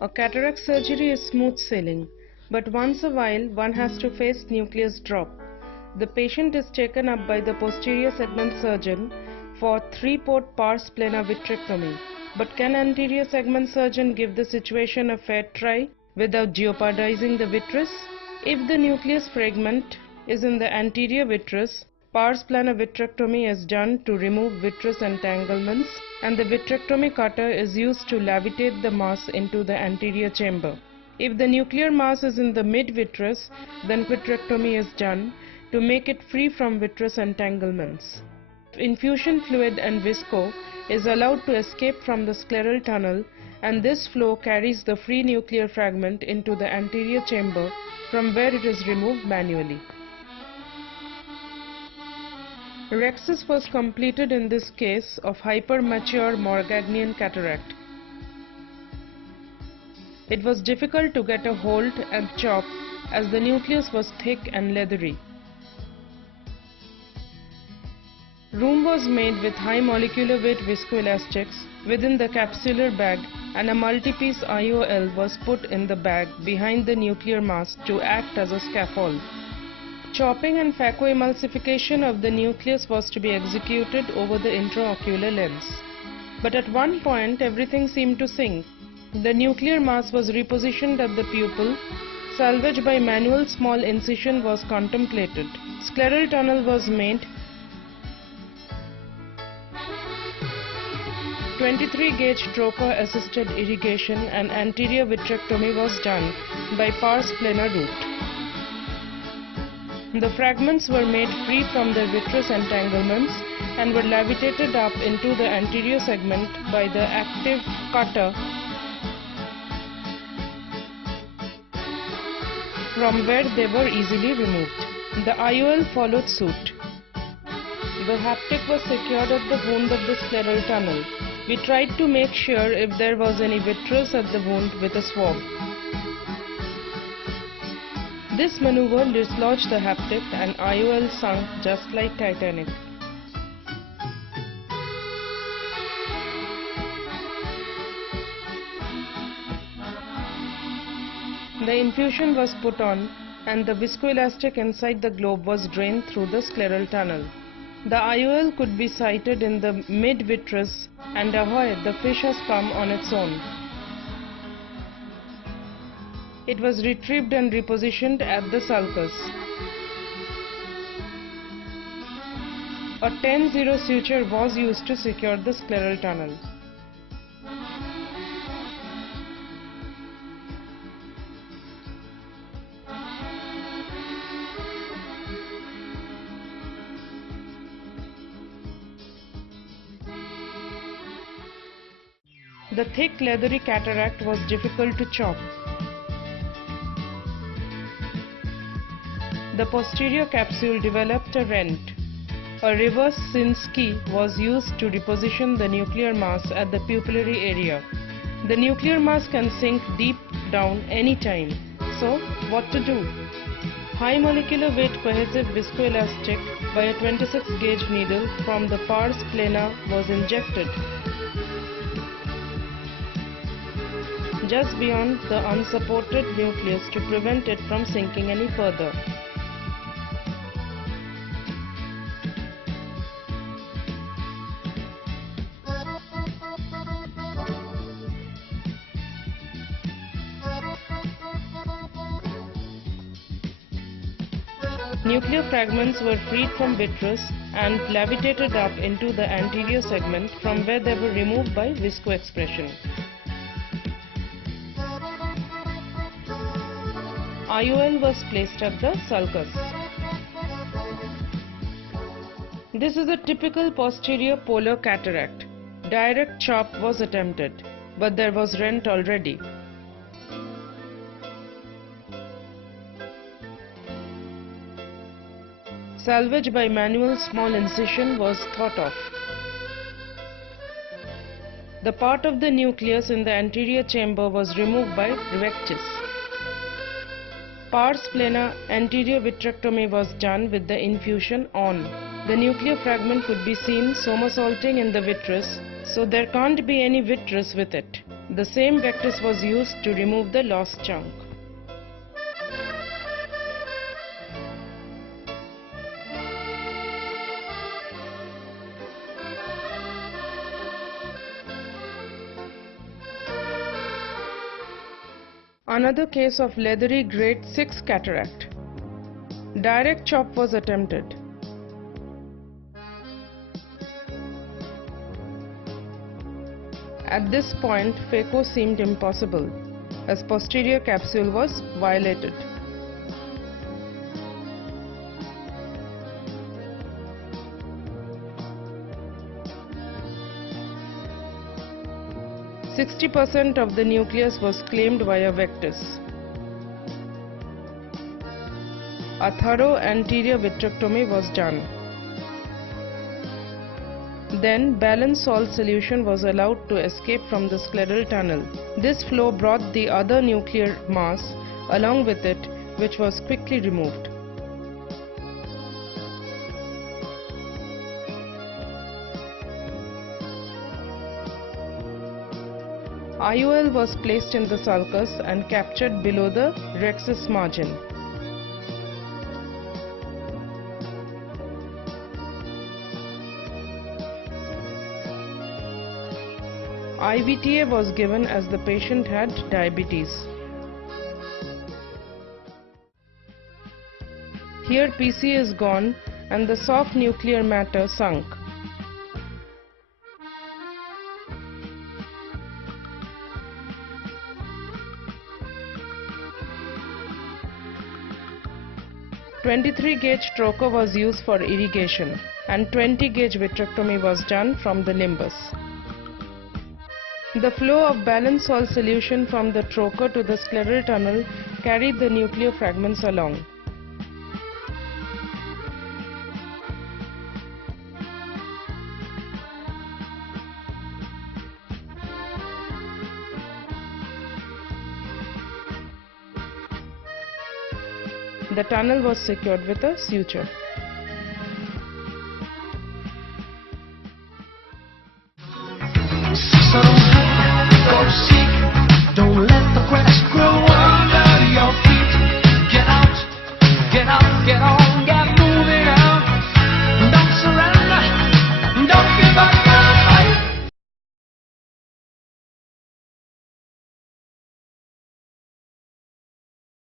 A cataract surgery is smooth sailing, but once a while one has to face nucleus drop. The patient is taken up by the posterior segment surgeon for 3-port pars plana vitrectomy. But can anterior segment surgeon give the situation a fair try without jeopardizing the vitreous? If the nucleus fragment is in the anterior vitreous, pars plana vitrectomy is done to remove vitreous entanglements, and the vitrectomy cutter is used to levitate the mass into the anterior chamber. If the nuclear mass is in the mid-vitreous, then vitrectomy is done to make it free from vitreous entanglements. Infusion fluid and visco is allowed to escape from the scleral tunnel, and this flow carries the free nuclear fragment into the anterior chamber from where it is removed manually. Rhexis was completed in this case of hypermature Morganian cataract. It was difficult to get a hold and chop as the nucleus was thick and leathery. Room was made with high molecular weight viscoelastics within the capsular bag, and a multi-piece IOL was put in the bag behind the nuclear mass to act as a scaffold. Chopping and phacoemulsification of the nucleus was to be executed over the intraocular lens. But at one point everything seemed to sink. The nuclear mass was repositioned at the pupil. Salvage by manual small incision was contemplated. Scleral tunnel was made. 23-gauge trocar assisted irrigation and anterior vitrectomy was done by pars plana route. The fragments were made free from their vitreous entanglements and were levitated up into the anterior segment by the active cutter from where they were easily removed. The IOL followed suit. The haptic was secured at the wound of the scleral tunnel. We tried to make sure if there was any vitreous at the wound with a swab. This maneuver dislodged the haptic and IOL sunk just like Titanic. The infusion was put on and the viscoelastic inside the globe was drained through the scleral tunnel. The IOL could be sighted in the mid-vitreous, and ahoy, the fish has come on its own. It was retrieved and repositioned at the sulcus. A 10-0 suture was used to secure the scleral tunnel. The thick leathery cataract was difficult to chop. The posterior capsule developed a rent. A reverse Sinski was used to reposition the nuclear mass at the pupillary area. The nuclear mass can sink deep down any time. So, what to do? High molecular weight cohesive viscoelastic by a 26-gauge needle from the pars plana was injected just beyond the unsupported nucleus to prevent it from sinking any further. Nuclear fragments were freed from vitreous and levitated up into the anterior segment from where they were removed by viscoexpression. IOL was placed at the sulcus. This is a typical posterior polar cataract. Direct chop was attempted, but there was rent already. Salvage by manual small incision was thought of. The part of the nucleus in the anterior chamber was removed by Rhexis. Pars plana anterior vitrectomy was done with the infusion on. The nuclear fragment could be seen somersaulting in the vitreous, so there can't be any vitreous with it. The same vectors was used to remove the lost chunk. Another case of leathery grade 6 cataract. Direct chop was attempted. At this point, phaco seemed impossible, as posterior capsule was violated. %60% of the nucleus was claimed via vectors. A thorough anterior vitrectomy was done. Then balanced salt solution was allowed to escape from the scleral tunnel. This flow brought the other nuclear mass along with it, which was quickly removed. IOL was placed in the sulcus and captured below the rhexis margin. IVTA was given as the patient had diabetes. Here PC is gone and the soft nuclear matter sunk. .23 gauge trocar was used for irrigation and 20 gauge vitrectomy was done from the nimbus. The flow of balanced salt solution from the trocar to the scleral tunnel carried the nuclear fragments along. The tunnel was secured with a suture. So go seek, don't let the grass grow under your feet. Get out, get out, get on.